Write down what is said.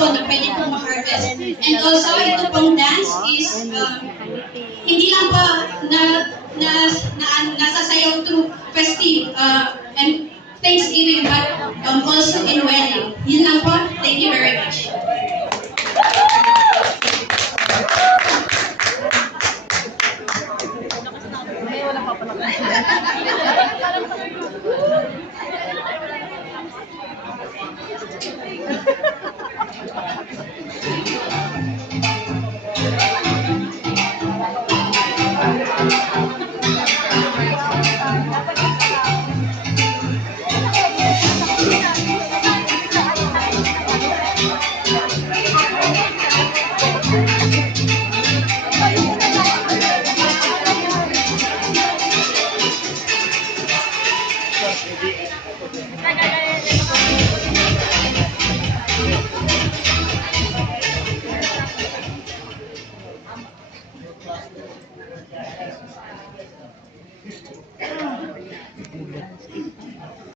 po na pwede pong ma-harvest. And also, ito pong dance is hindi lang po nasasayaw through festive and Thanksgiving, but also in wedding. Yun lang po. Thank you very much.